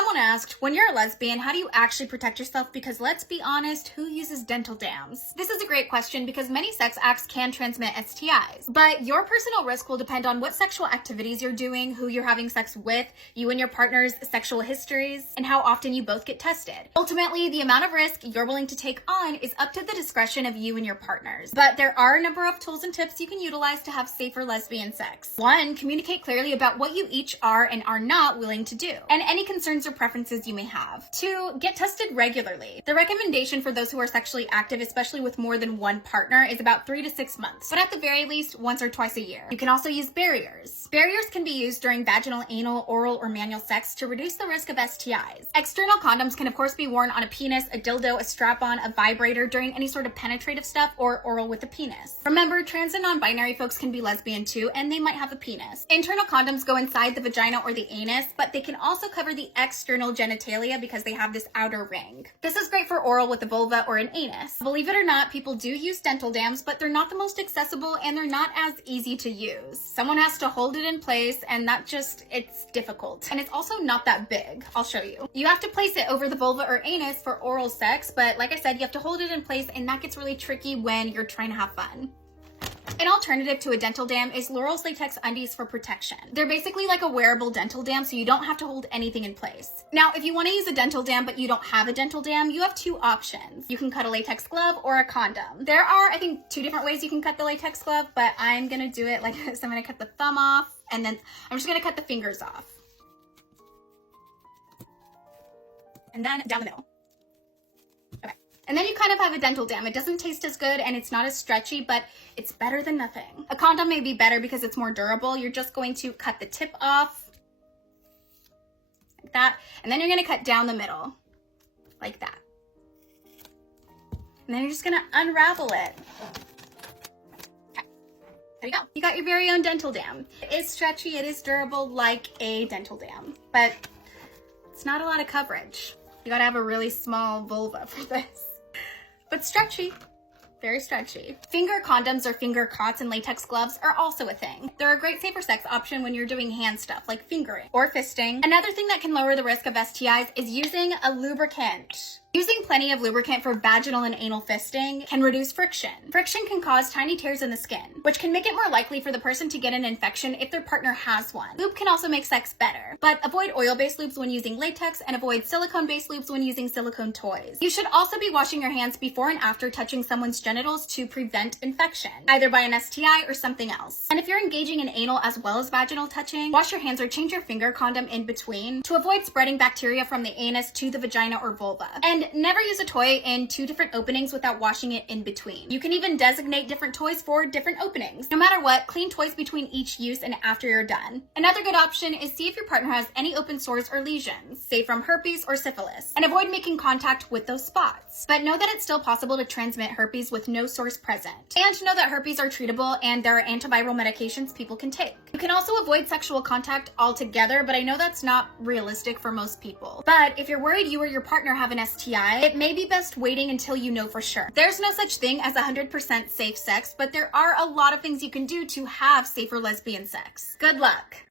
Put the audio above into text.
Someone asked, when you're a lesbian, how do you actually protect yourself? Because let's be honest, who uses dental dams? This is a great question because many sex acts can transmit STIs, but your personal risk will depend on what sexual activities you're doing, who you're having sex with, you and your partner's sexual histories, and how often you both get tested. Ultimately, the amount of risk you're willing to take on is up to the discretion of you and your partners. But there are a number of tools and tips you can utilize to have safer lesbian sex. 1, communicate clearly about what you each are and are not willing to do, and any concerns or preferences you may have. 2, get tested regularly. The recommendation for those who are sexually active, especially with more than one partner, is about 3 to 6 months, but at the very least, once or twice a year. You can also use barriers. Barriers can be used during vaginal, anal, oral, or manual sex to reduce the risk of STIs. External condoms can of course be worn on a penis, a dildo, a strap-on, a vibrator during any sort of penetrative stuff or oral with a penis. Remember, trans and non-binary folks can be lesbian too, and they might have a penis. Internal condoms go inside the vagina or the anus, but they can also cover the external genitalia because they have this outer ring. This is great for oral with a vulva or an anus. Believe it or not, people do use dental dams, but they're not the most accessible and they're not as easy to use. Someone has to hold it in place, and it's difficult. And it's also not that big. I'll show you. You have to place it over the vulva or anus for oral sex, but like I said, you have to hold it in place, and that gets really tricky when you're trying to have fun. An alternative to a dental dam is Loral's latex undies for protection. They're basically like a wearable dental dam, so you don't have to hold anything in place. Now, if you want to use a dental dam but you don't have a dental dam, you have 2 options. You can cut a latex glove or a condom. There are, I think, 2 different ways you can cut the latex glove, but I'm gonna do it like this. I'm gonna cut the thumb off, and then I'm just gonna cut the fingers off. And then down the middle. Okay. And then you kind of have a dental dam. It doesn't taste as good and it's not as stretchy, but it's better than nothing. A condom may be better because it's more durable. You're just going to cut the tip off like that. And then you're going to cut down the middle like that. And then you're just going to unravel it. Okay. There you go. You got your very own dental dam. It is stretchy. It is durable like a dental dam, but it's not a lot of coverage. You gotta have a really small vulva for this. But stretchy, very stretchy. Finger condoms or finger cots and latex gloves are also a thing. They're a great safer sex option when you're doing hand stuff like fingering or fisting. Another thing that can lower the risk of STIs is using a lubricant. Using plenty of lubricant for vaginal and anal fisting can reduce friction. Friction can cause tiny tears in the skin, which can make it more likely for the person to get an infection if their partner has one. Lube can also make sex better, but avoid oil-based lubes when using latex and avoid silicone-based lubes when using silicone toys. You should also be washing your hands before and after touching someone's genitals to prevent infection, either by an STI or something else. And if you're engaging in anal as well as vaginal touching, wash your hands or change your finger condom in between to avoid spreading bacteria from the anus to the vagina or vulva. And never use a toy in 2 different openings without washing it in between. You can even designate different toys for different openings. No matter what, clean toys between each use and after you're done. Another good option is see if your partner has any open sores or lesions, say from herpes or syphilis, and avoid making contact with those spots. But know that it's still possible to transmit herpes with no source present. And know that herpes are treatable and there are antiviral medications people can take. You can also avoid sexual contact altogether, but I know that's not realistic for most people. But if you're worried you or your partner have an STI, it may be best waiting until you know for sure. There's no such thing as 100% safe sex, but there are a lot of things you can do to have safer lesbian sex. Good luck.